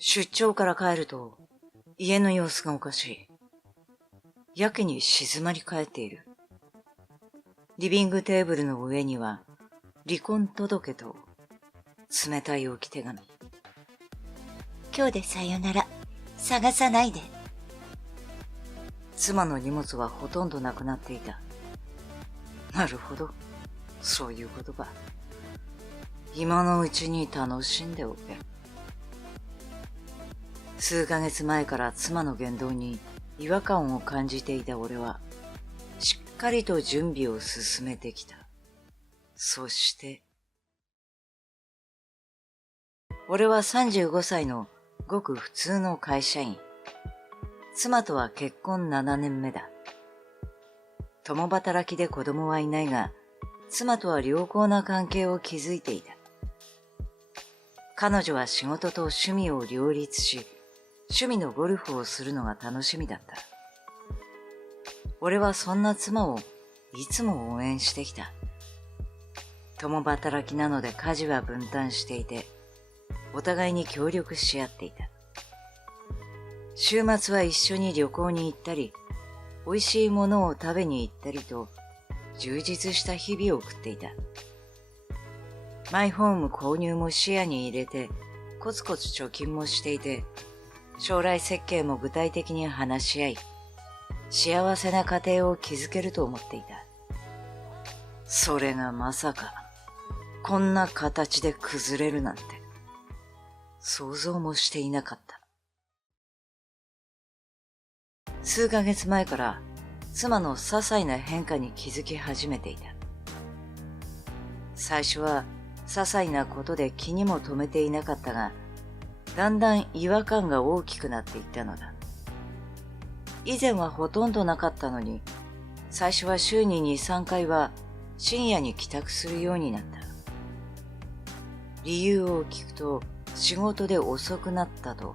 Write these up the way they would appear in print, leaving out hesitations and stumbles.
出張から帰ると、家の様子がおかしい。やけに静まり返っている。リビングテーブルの上には、離婚届と冷たい置き手紙。今日でさよなら、探さないで。妻の荷物はほとんどなくなっていた。なるほど、そういうことか。今のうちに楽しんでおけ。数ヶ月前から妻の言動に違和感を感じていた俺は、しっかりと準備を進めてきた。そして、俺は35歳のごく普通の会社員。妻とは結婚7年目だ。共働きで子供はいないが、妻とは良好な関係を築いていた。彼女は仕事と趣味を両立し、趣味のゴルフをするのが楽しみだった。俺はそんな妻をいつも応援してきた。共働きなので家事は分担していて、お互いに協力し合っていた。週末は一緒に旅行に行ったり、美味しいものを食べに行ったりと、充実した日々を送っていた。マイホーム購入も視野に入れて、コツコツ貯金もしていて、将来設計も具体的に話し合い、幸せな家庭を築けると思っていた。それがまさか、こんな形で崩れるなんて、想像もしていなかった。数ヶ月前から妻の些細な変化に気づき始めていた。最初は些細なことで気にも留めていなかったが、だんだん違和感が大きくなっていったのだ。以前はほとんどなかったのに、最初は週に2、3回は深夜に帰宅するようになった。理由を聞くと、仕事で遅くなったと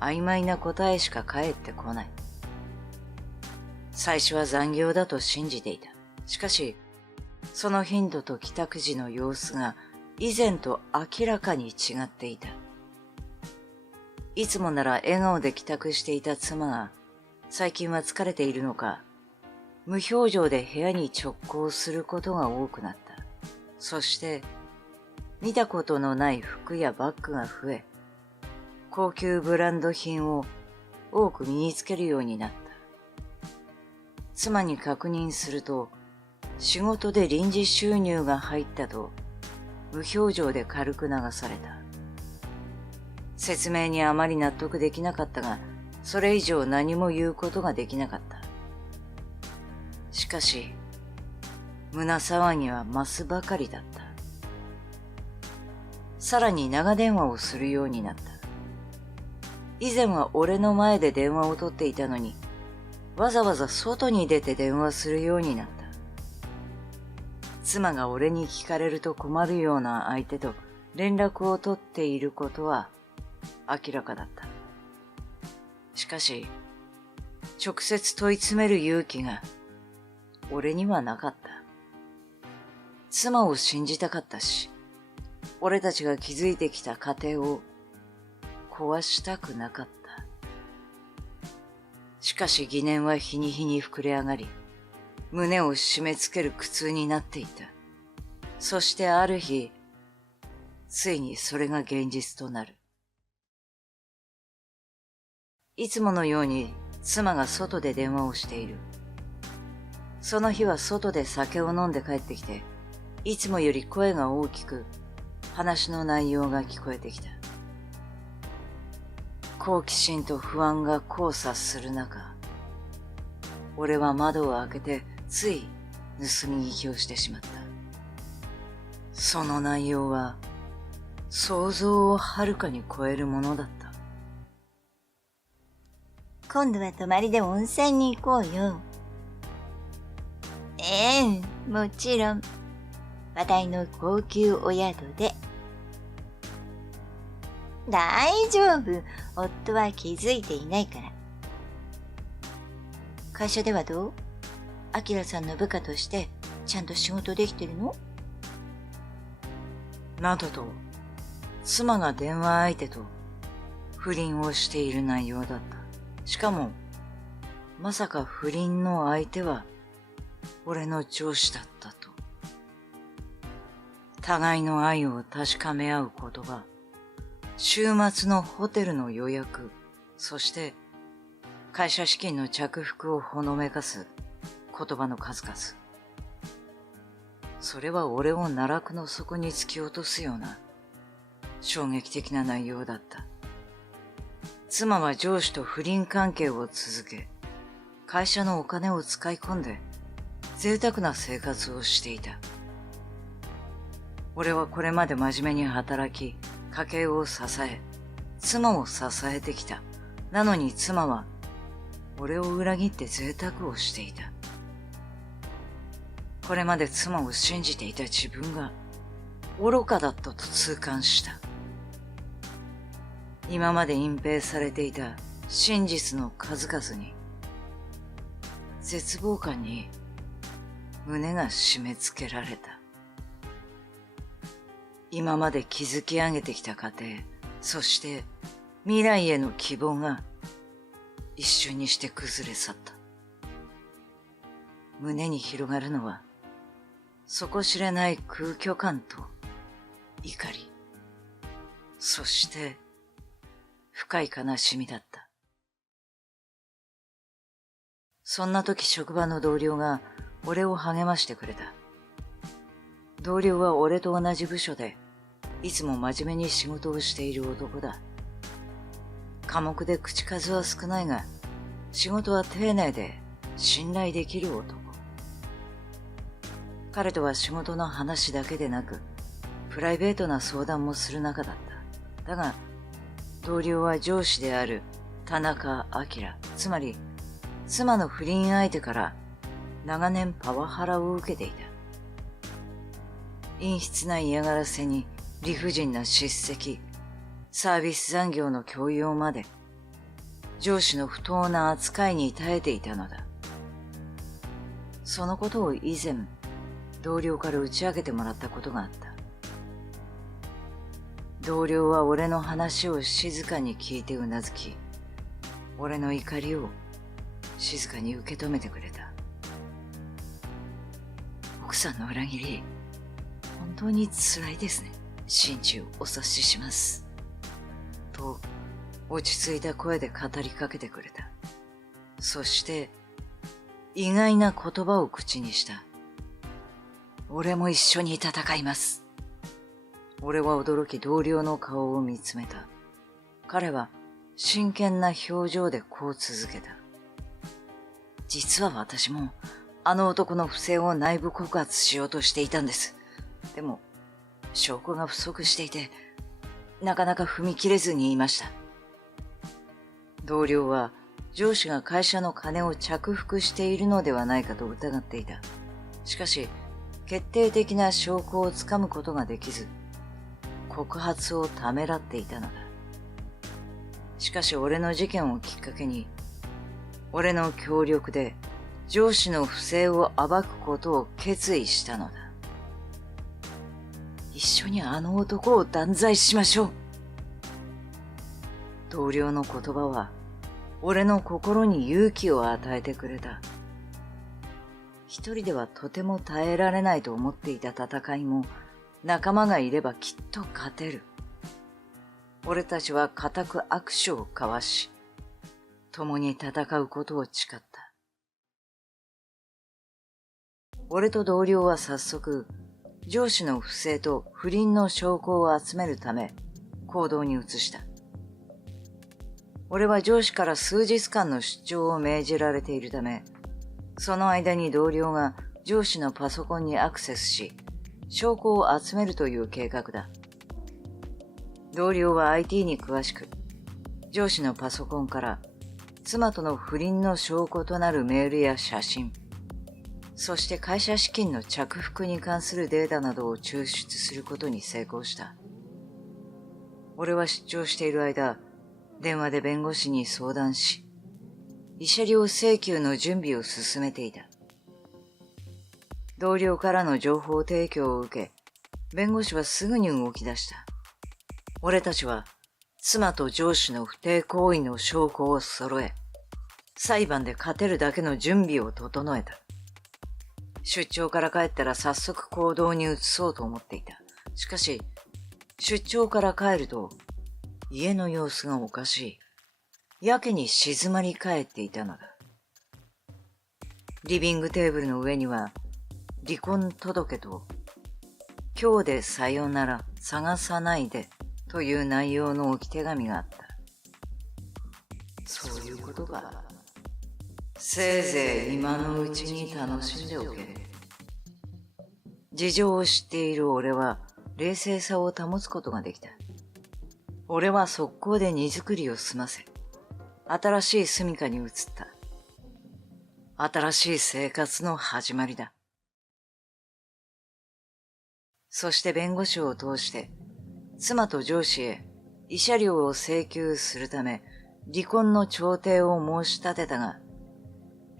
曖昧な答えしか返ってこない。最初は残業だと信じていた。しかし、その頻度と帰宅時の様子が以前と明らかに違っていた。いつもなら笑顔で帰宅していた妻が、最近は疲れているのか、無表情で部屋に直行することが多くなった。そして、見たことのない服やバッグが増え、高級ブランド品を多く身につけるようになった。妻に確認すると、仕事で臨時収入が入ったと、無表情で軽く流された。説明にあまり納得できなかったが、それ以上何も言うことができなかった。しかし、胸騒ぎは増すばかりだった。さらに長電話をするようになった。以前は俺の前で電話を取っていたのに、わざわざ外に出て電話するようになった。妻が俺に聞かれると困るような相手と連絡を取っていることは明らかだった。しかし、直接問い詰める勇気が俺にはなかった。妻を信じたかったし、俺たちが築いてきた家庭を壊したくなかった。しかし疑念は日に日に膨れ上がり、胸を締め付ける苦痛になっていた。そしてある日、ついにそれが現実となる。いつものように妻が外で電話をしている。その日は外で酒を飲んで帰ってきて、いつもより声が大きく、話の内容が聞こえてきた。好奇心と不安が交差する中、俺は窓を開けてつい盗み聞きをしてしまった。その内容は想像をはるかに超えるものだった。今度は泊まりで温泉に行こうよ。もちろん。話題の高級お宿で。大丈夫。夫は気づいていないから。会社ではどう？アキラさんの部下としてちゃんと仕事できてるの？などと、妻が電話相手と不倫をしている内容だった。しかも、まさか不倫の相手は俺の上司だったと。互いの愛を確かめ合う言葉、週末のホテルの予約、そして会社資金の着服をほのめかす言葉の数々。それは俺を奈落の底に突き落とすような衝撃的な内容だった。妻は上司と不倫関係を続け、会社のお金を使い込んで贅沢な生活をしていた。俺はこれまで真面目に働き、家計を支え、妻を支えてきた。なのに妻は俺を裏切って贅沢をしていた。これまで妻を信じていた自分が愚かだったと痛感した。今まで隠蔽されていた真実の数々に、絶望感に胸が締め付けられた。今まで築き上げてきた家庭、そして未来への希望が一瞬にして崩れ去った。胸に広がるのは底知れない空虚感と怒り、そして深い悲しみだった。そんな時職場の同僚が俺を励ましてくれた。同僚は俺と同じ部署でいつも真面目に仕事をしている男だ。寡黙で口数は少ないが、仕事は丁寧で信頼できる男。彼とは仕事の話だけでなく、プライベートな相談もする仲だった。だが、同僚は上司である田中明、つまり妻の不倫相手から長年パワハラを受けていた。陰湿な嫌がらせに理不尽な叱責、サービス残業の強要まで、上司の不当な扱いに耐えていたのだ。そのことを以前、同僚から打ち明けてもらったことがあった。同僚は俺の話を静かに聞いてうなずき、俺の怒りを静かに受け止めてくれた。奥さんの裏切り、本当に辛いですね。心中お察しします。と、落ち着いた声で語りかけてくれた。そして、意外な言葉を口にした。俺も一緒に戦います。俺は驚き同僚の顔を見つめた。彼は真剣な表情でこう続けた。実は私もあの男の不正を内部告発しようとしていたんです。でも、証拠が不足していて、なかなか踏み切れずにいました。同僚は上司が会社の金を着服しているのではないかと疑っていた。しかし、決定的な証拠をつかむことができず、告発をためらっていたのだ。しかし俺の事件をきっかけに、俺の協力で上司の不正を暴くことを決意したのだ。一緒にあの男を断罪しましょう。同僚の言葉は俺の心に勇気を与えてくれた。一人ではとても耐えられないと思っていた戦いも仲間がいればきっと勝てる。俺たちは固く握手を交わし、共に戦うことを誓った。俺と同僚は早速、上司の不正と不倫の証拠を集めるため行動に移した。俺は上司から数日間の出張を命じられているため、その間に同僚が上司のパソコンにアクセスし、証拠を集めるという計画だ。同僚は IT に詳しく、上司のパソコンから妻との不倫の証拠となるメールや写真、そして会社資金の着服に関するデータなどを抽出することに成功した。俺は出張している間、電話で弁護士に相談し、慰謝料請求の準備を進めていた。同僚からの情報提供を受け、弁護士はすぐに動き出した。俺たちは妻と上司の不貞行為の証拠を揃え、裁判で勝てるだけの準備を整えた。出張から帰ったら早速行動に移そうと思っていた。しかし、出張から帰ると、家の様子がおかしい。やけに静まり返っていたのだ。リビングテーブルの上には、離婚届と、今日でさよなら探さないでという内容の置き手紙があった。そういうことか。せいぜい今のうちに楽しんでおけ。事情を知っている俺は冷静さを保つことができた。俺は速攻で荷造りを済ませ、新しい住処に移った。新しい生活の始まりだ。そして弁護士を通して、妻と上司へ慰謝料を請求するため、離婚の調停を申し立てたが、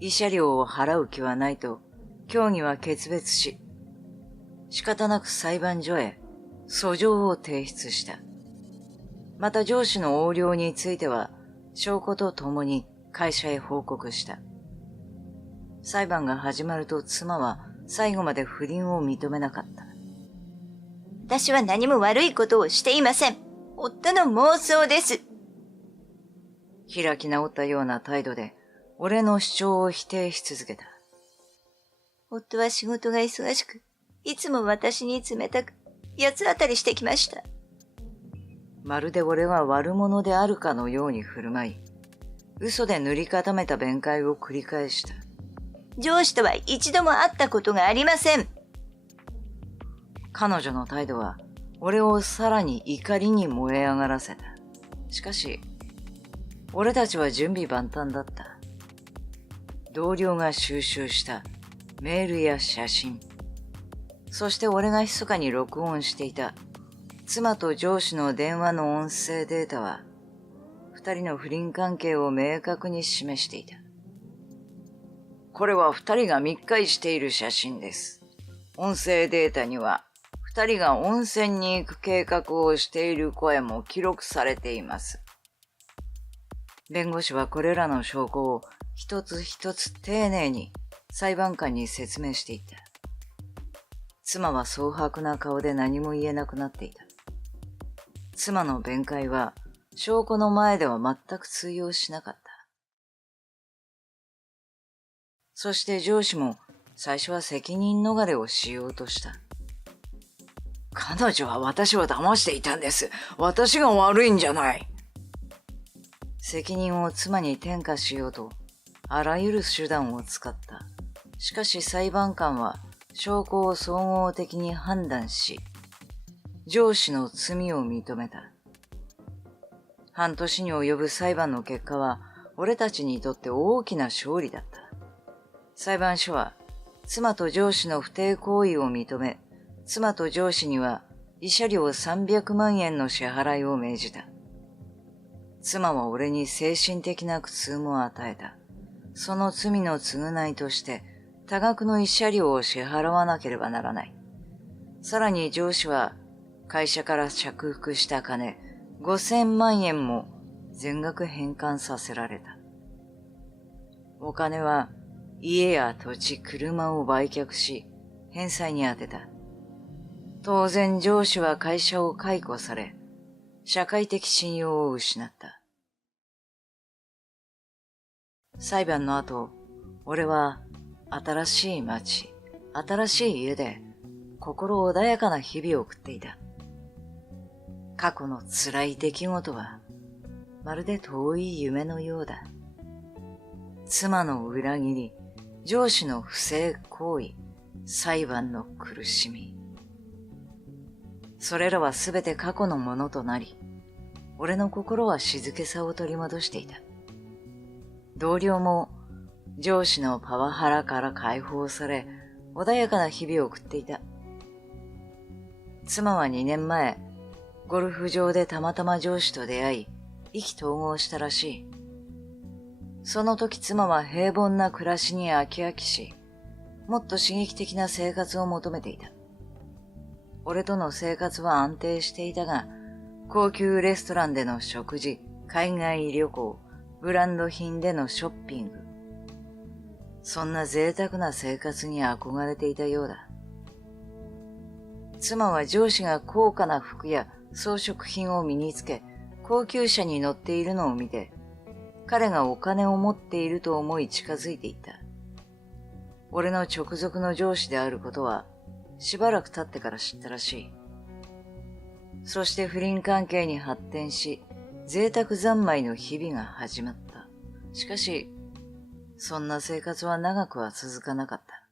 慰謝料を払う気はないと、協議は決別し、仕方なく裁判所へ訴状を提出した。また上司の横領については、証拠とともに会社へ報告した。裁判が始まると妻は最後まで不倫を認めなかった。私は何も悪いことをしていません。夫の妄想です。開き直ったような態度で、俺の主張を否定し続けた。夫は仕事が忙しく、いつも私に冷たく、八つ当たりしてきました。まるで俺は悪者であるかのように振る舞い、嘘で塗り固めた弁解を繰り返した。上司とは一度も会ったことがありません。彼女の態度は、俺をさらに怒りに燃え上がらせた。しかし、俺たちは準備万端だった。同僚が収集したメールや写真、そして俺が密かに録音していた妻と上司の電話の音声データは、二人の不倫関係を明確に示していた。これは二人が密会している写真です。音声データには、二人が温泉に行く計画をしている声も記録されています。弁護士はこれらの証拠を一つ一つ丁寧に裁判官に説明していた。妻は蒼白な顔で何も言えなくなっていた。妻の弁解は証拠の前では全く通用しなかった。そして上司も最初は責任逃れをしようとした。彼女は私を騙していたんです。私が悪いんじゃない。責任を妻に転嫁しようと、あらゆる手段を使った。しかし裁判官は証拠を総合的に判断し、上司の罪を認めた。半年に及ぶ裁判の結果は、俺たちにとって大きな勝利だった。裁判所は、妻と上司の不貞行為を認め、妻と上司には慰謝料300万円の支払いを命じた。妻は俺に精神的な苦痛も与えた。その罪の償いとして、多額の慰謝料を支払わなければならない。さらに上司は、会社から着服した金5000万円も全額返還させられた。お金は家や土地、車を売却し、返済に充てた。当然上司は会社を解雇され、社会的信用を失った。裁判の後、俺は新しい街、新しい家で心穏やかな日々を送っていた。過去の辛い出来事はまるで遠い夢のようだ。妻の裏切り、上司の不正行為、裁判の苦しみ。それらはすべて過去のものとなり、俺の心は静けさを取り戻していた。同僚も上司のパワハラから解放され、穏やかな日々を送っていた。妻は2年前、ゴルフ場でたまたま上司と出会い、意気投合したらしい。その時妻は平凡な暮らしに飽き飽きし、もっと刺激的な生活を求めていた。俺との生活は安定していたが、高級レストランでの食事、海外旅行、ブランド品でのショッピング。そんな贅沢な生活に憧れていたようだ。妻は上司が高価な服や装飾品を身につけ、高級車に乗っているのを見て、彼がお金を持っていると思い近づいていった。俺の直属の上司であることは、しばらく経ってから知ったらしい。そして不倫関係に発展し、贅沢三昧の日々が始まった。しかし、そんな生活は長くは続かなかった。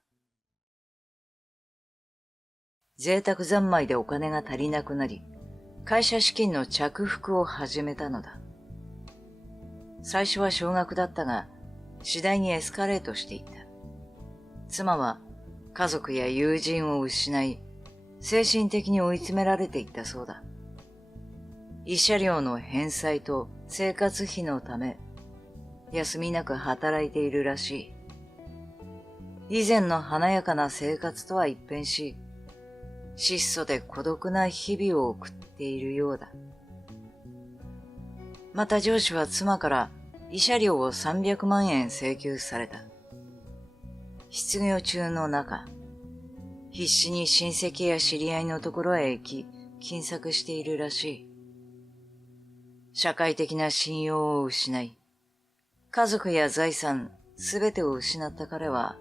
贅沢三昧でお金が足りなくなり、会社資金の着服を始めたのだ。最初は少額だったが、次第にエスカレートしていった。妻は家族や友人を失い、精神的に追い詰められていったそうだ。慰謝料の返済と生活費のため、休みなく働いているらしい。以前の華やかな生活とは一変し、質素で孤独な日々を送っているようだ。また上司は妻から慰謝料を300万円請求された。失業中の中、必死に親戚や知り合いのところへ行き、金策しているらしい。社会的な信用を失い、家族や財産すべてを失った彼は、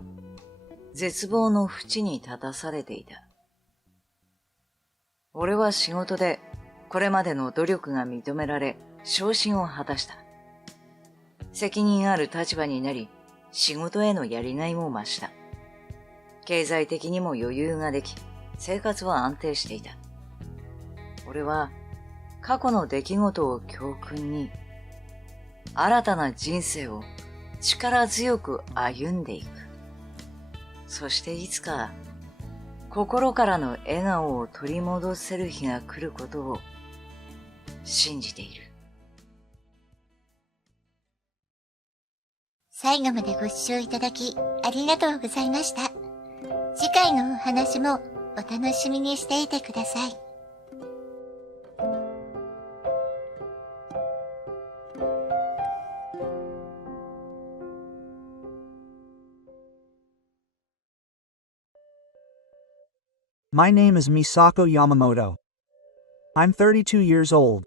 絶望の淵に立たされていた。俺は仕事でこれまでの努力が認められ、昇進を果たした。責任ある立場になり、仕事へのやりがいも増した。経済的にも余裕ができ、生活は安定していた。俺は過去の出来事を教訓に、新たな人生を力強く歩んでいく。そしていつか、心からの笑顔を取り戻せる日が来ることを信じている。最後までご視聴いただきありがとうございました。次回のお話もお楽しみにしていてください。My name is Misako Yamamoto. I'm 32 years old.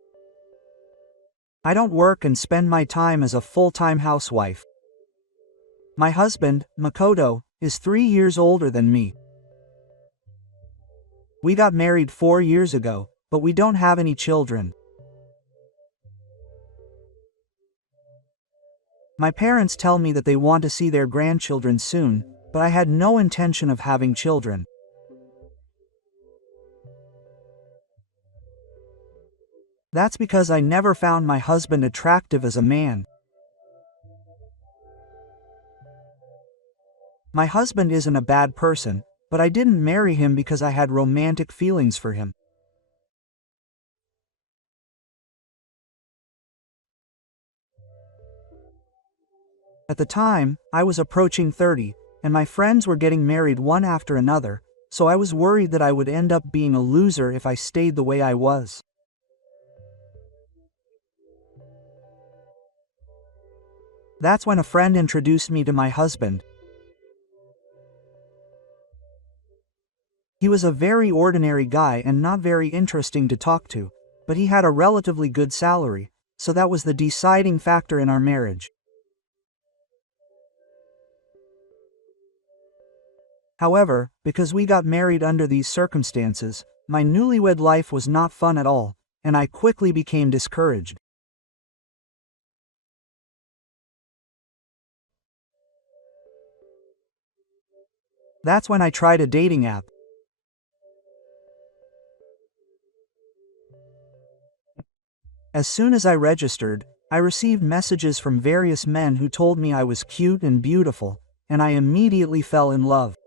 I don't work and spend my time as a full-time housewife. My husband, Makoto, is 3 years older than me. We got married 4 years ago, but we don't have any children. My parents tell me that they want to see their grandchildren soon, but I had no intention of having children. That's because I never found my husband attractive as a man. My husband isn't a bad person, but I didn't marry him because I had romantic feelings for him. At the time, I was approaching 30, and my friends were getting married one after another, so I was worried that I would end up being a loser if I stayed the way I was. That's when a friend introduced me to my husband. He was a very ordinary guy and not very interesting to talk to, but he had a relatively good salary, so that was the deciding factor in our marriage. However, because we got married under these circumstances, my newlywed life was not fun at all, and I quickly became discouraged. That's when I tried a dating app. As soon as I registered, I received messages from various men who told me I was cute and beautiful, and I immediately fell in love.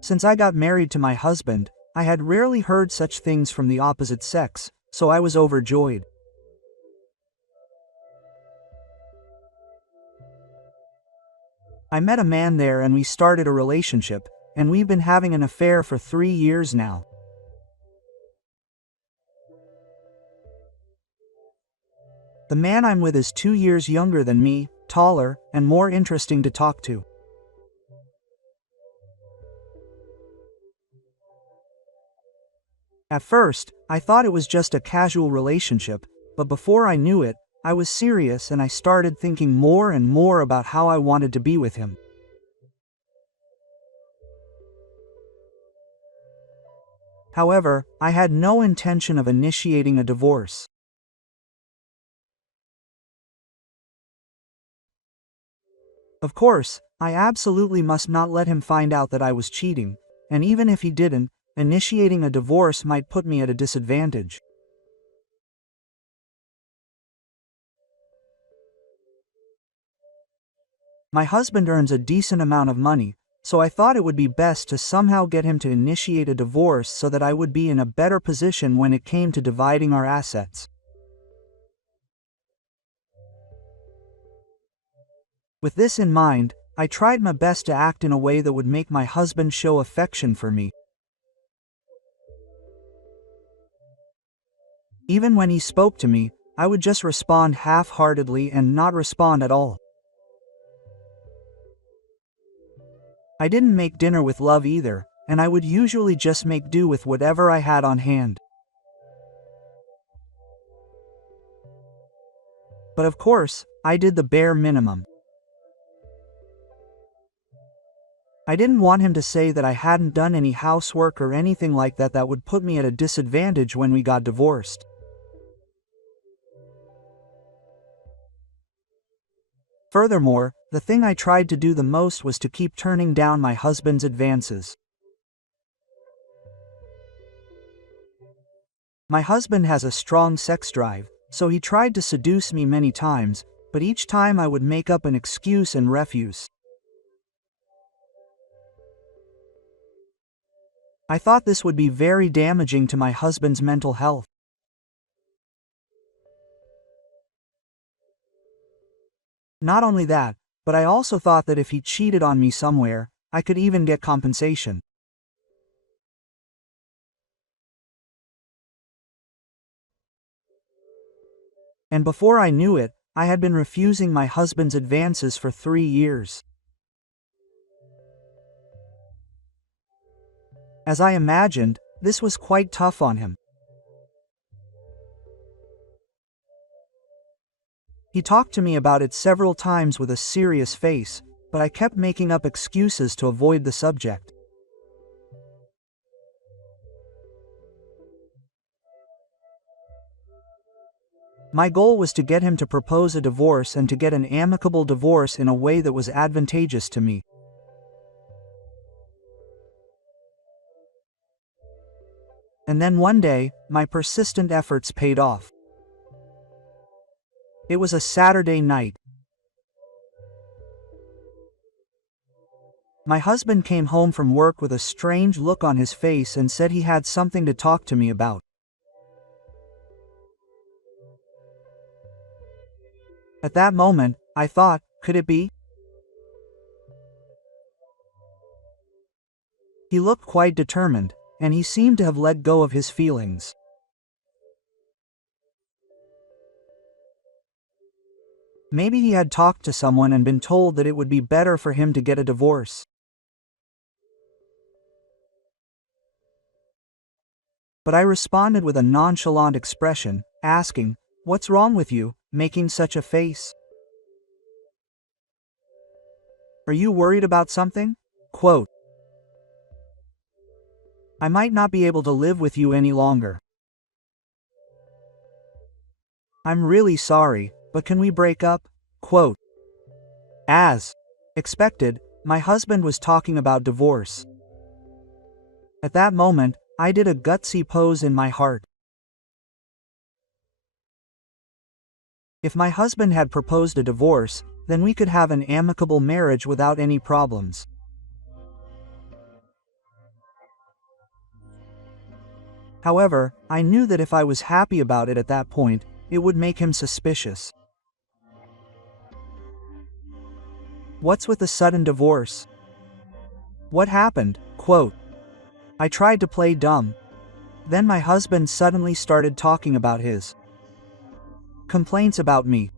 Since I got married to my husband, I had rarely heard such things from the opposite sex, so I was overjoyed. I met a man there and we started a relationship, and we've been having an affair for 3 years now. The man I'm with is 2 years younger than me, taller, and more interesting to talk to. At first, I thought it was just a casual relationship, but before I knew it, I was serious and I started thinking more and more about how I wanted to be with him. However, I had no intention of initiating a divorce. Of course, I absolutely must not let him find out that I was cheating, and even if he didn't, initiating a divorce might put me at a disadvantage. My husband earns a decent amount of money, so I thought it would be best to somehow get him to initiate a divorce so that I would be in a better position when it came to dividing our assets. With this in mind, I tried my best to act in a way that would make my husband show affection for me. Even when he spoke to me, I would just respond half-heartedly and not respond at all. I didn't make dinner with love either, and I would usually just make do with whatever I had on hand. But of course, I did the bare minimum. I didn't want him to say that I hadn't done any housework or anything like that that would put me at a disadvantage when we got divorced. Furthermore, the thing I tried to do the most was to keep turning down my husband's advances. My husband has a strong sex drive, so he tried to seduce me many times, but each time I would make up an excuse and refuse. I thought this would be very damaging to my husband's mental health. Not only that, but I also thought that if he cheated on me somewhere, I could even get compensation. And before I knew it, I had been refusing my husband's advances for 3 years. As I imagined, this was quite tough on him. He talked to me about it several times with a serious face, but I kept making up excuses to avoid the subject. My goal was to get him to propose a divorce and to get an amicable divorce in a way that was advantageous to me. And then one day, my persistent efforts paid off. It was a Saturday night. My husband came home from work with a strange look on his face and said he had something to talk to me about. At that moment, I thought, could it be? He looked quite determined, and he seemed to have let go of his feelings. Maybe he had talked to someone and been told that it would be better for him to get a divorce. But I responded with a nonchalant expression, asking, "What's wrong with you, making such a face? Are you worried about something?" Quote, "I might not be able to live with you any longer. I'm really sorry, but can we break up?" Quote. As expected, my husband was talking about divorce. At that moment, I did a gutsy pose in my heart. If my husband had proposed a divorce, then we could have an amicable marriage without any problems. However, I knew that if I was happy about it at that point, it would make him suspicious. What's with the sudden divorce? What happened? Quote. I tried to play dumb. Then my husband suddenly started talking about his complaints about me.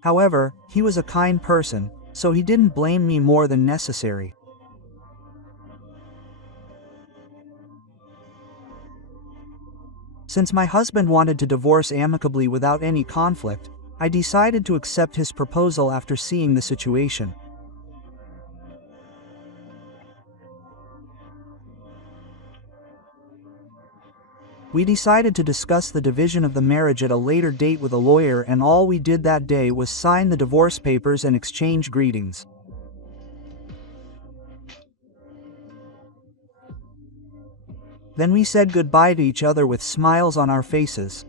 However, he was a kind person, so he didn't blame me more than necessary. Since my husband wanted to divorce amicably without any conflict, I decided to accept his proposal after seeing the situation. We decided to discuss the division of the marriage at a later date with a lawyer, and all we did that day was sign the divorce papers and exchange greetings. Then we said goodbye to each other with smiles on our faces.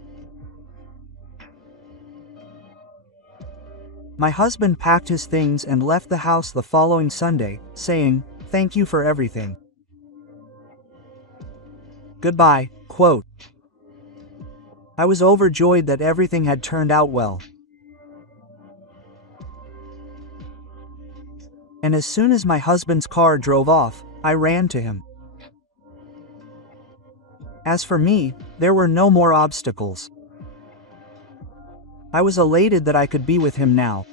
My husband packed his things and left the house the following Sunday, saying, "Thank you for everything. Goodbye." Quote. I was overjoyed that everything had turned out well. And as soon as my husband's car drove off, I ran to him. As for me, there were no more obstacles. I was elated that I could be with him now.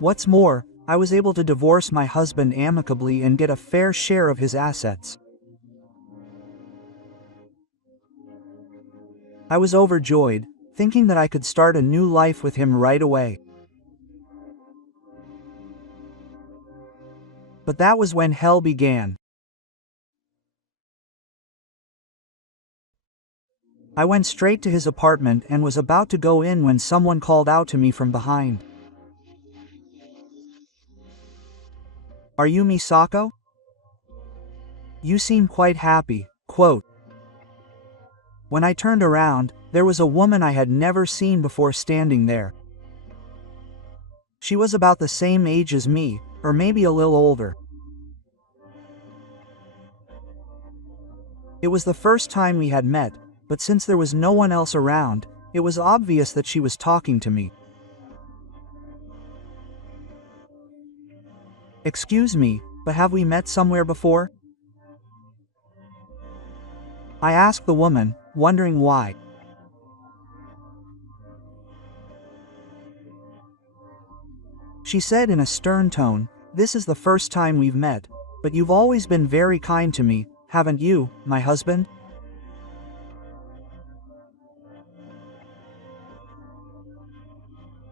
What's more, I was able to divorce my husband amicably and get a fair share of his assets. I was overjoyed, thinking that I could start a new life with him right away. But that was when hell began. I went straight to his apartment and was about to go in when someone called out to me from behind. "Are you Misako? You seem quite happy." Quote. When I turned around, there was a woman I had never seen before standing there. She was about the same age as me, or maybe a little older. It was the first time we had met, but since there was no one else around, it was obvious that she was talking to me. "Excuse me, but have we met somewhere before?" I asked the woman, wondering why. She said in a stern tone, "This is the first time we've met, but you've always been very kind to me, haven't you, my husband?"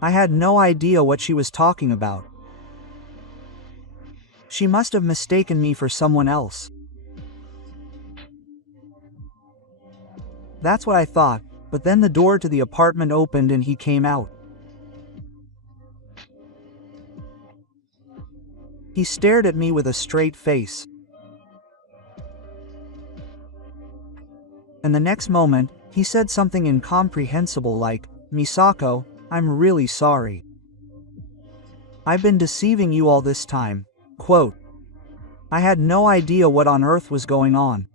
I had no idea what she was talking about. She must have mistaken me for someone else. That's what I thought, but then the door to the apartment opened and he came out. He stared at me with a straight face. And the next moment, he said something incomprehensible like, "Misako, I'm really sorry. I've been deceiving you all this time." Quote. I had no idea what on earth was going on.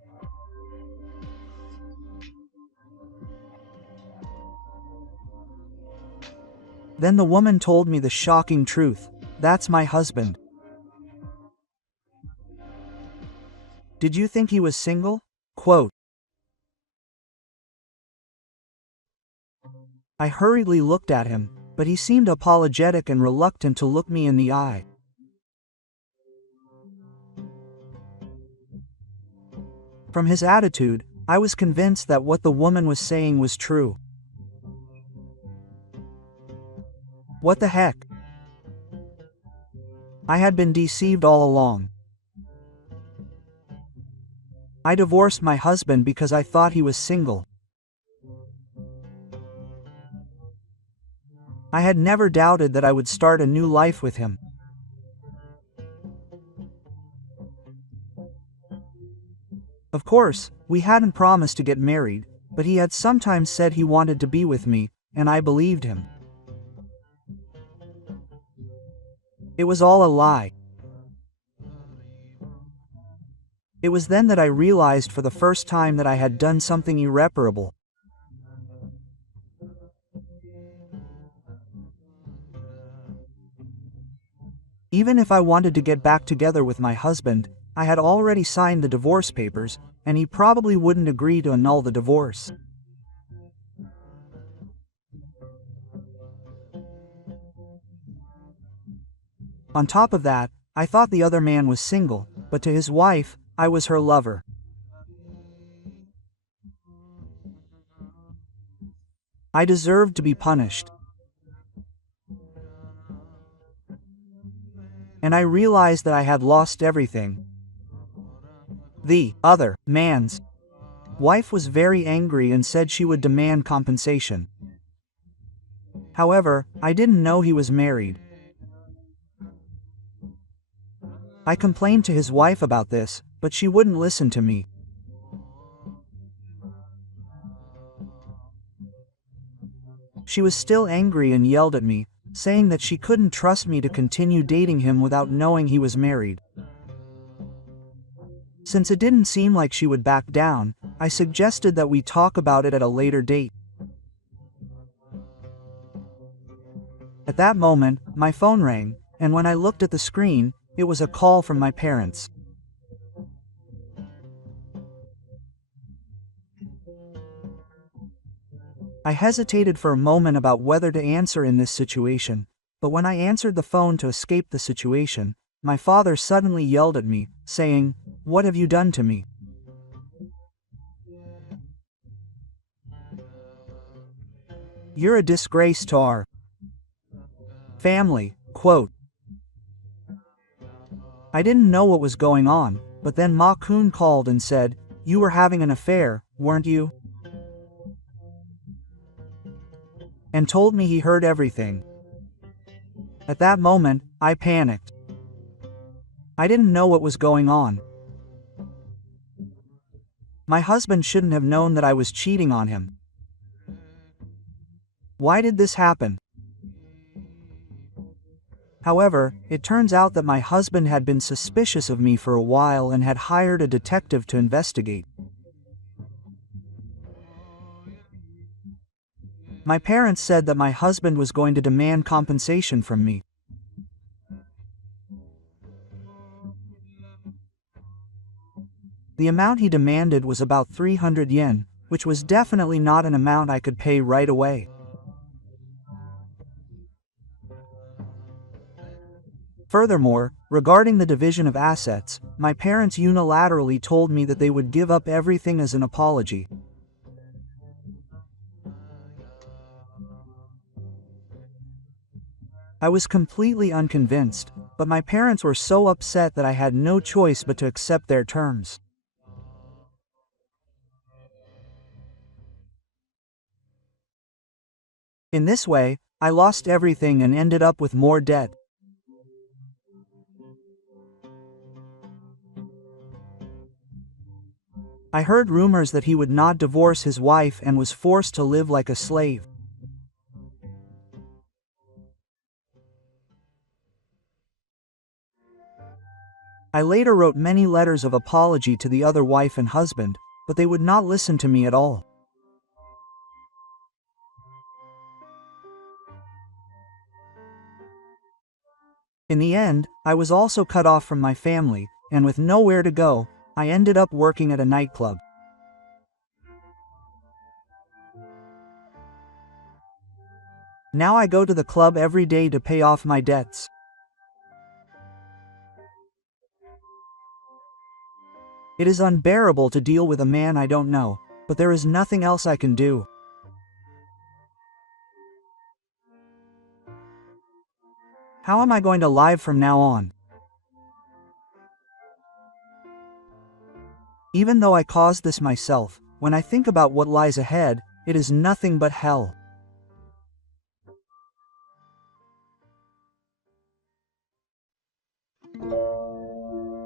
Then the woman told me the shocking truth. That's my husband. Did you think he was single? Quote. I hurriedly looked at him, but he seemed apologetic and reluctant to look me in the eye. From his attitude, I was convinced that what the woman was saying was true. What the heck? I had been deceived all along. I divorced my husband because I thought he was single. I had never doubted that I would start a new life with him. Of course, we hadn't promised to get married, but he had sometimes said he wanted to be with me, and I believed him. It was all a lie. It was then that I realized for the first time that I had done something irreparable. Even if I wanted to get back together with my husband, I had already signed the divorce papers, and he probably wouldn't agree to annul the divorce. On top of that, I thought the other man was single, but to his wife, I was her lover. I deserved to be punished. And I realized that I had lost everything. The other man's wife was very angry and said she would demand compensation. However, I didn't know he was married. I complained to his wife about this, but she wouldn't listen to me. She was still angry and yelled at me, saying that she couldn't trust me to continue dating him without knowing he was married. Since it didn't seem like she would back down, I suggested that we talk about it at a later date. At that moment, my phone rang, and when I looked at the screen, it was a call from my parents. I hesitated for a moment about whether to answer in this situation, but when I answered the phone to escape the situation, my father suddenly yelled at me, saying, "What have you done to me? You're a disgrace to our family." Quote. I didn't know what was going on, but then Ma Kun called and said, "You were having an affair, weren't you?" And told me he heard everything. At that moment, I panicked. I didn't know what was going on. My husband shouldn't have known that I was cheating on him. Why did this happen? However, it turns out that my husband had been suspicious of me for a while and had hired a detective to investigate. My parents said that my husband was going to demand compensation from me. The amount he demanded was about 300 yen, which was definitely not an amount I could pay right away. Furthermore, regarding the division of assets, my parents unilaterally told me that they would give up everything as an apology. I was completely unconvinced, but my parents were so upset that I had no choice but to accept their terms. In this way, I lost everything and ended up with more debt. I heard rumors that he would not divorce his wife and was forced to live like a slave. I later wrote many letters of apology to the other wife and husband, but they would not listen to me at all. In the end, I was also cut off from my family, and with nowhere to go, I ended up working at a nightclub. Now I go to the club every day to pay off my debts. It is unbearable to deal with a man I don't know, but there is nothing else I can do. How am I going to live from now on? Even though I caused this myself, when I think about what lies ahead, it is nothing but hell.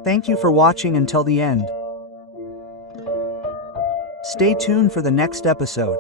Thank you for watching until the end. Stay tuned for the next episode.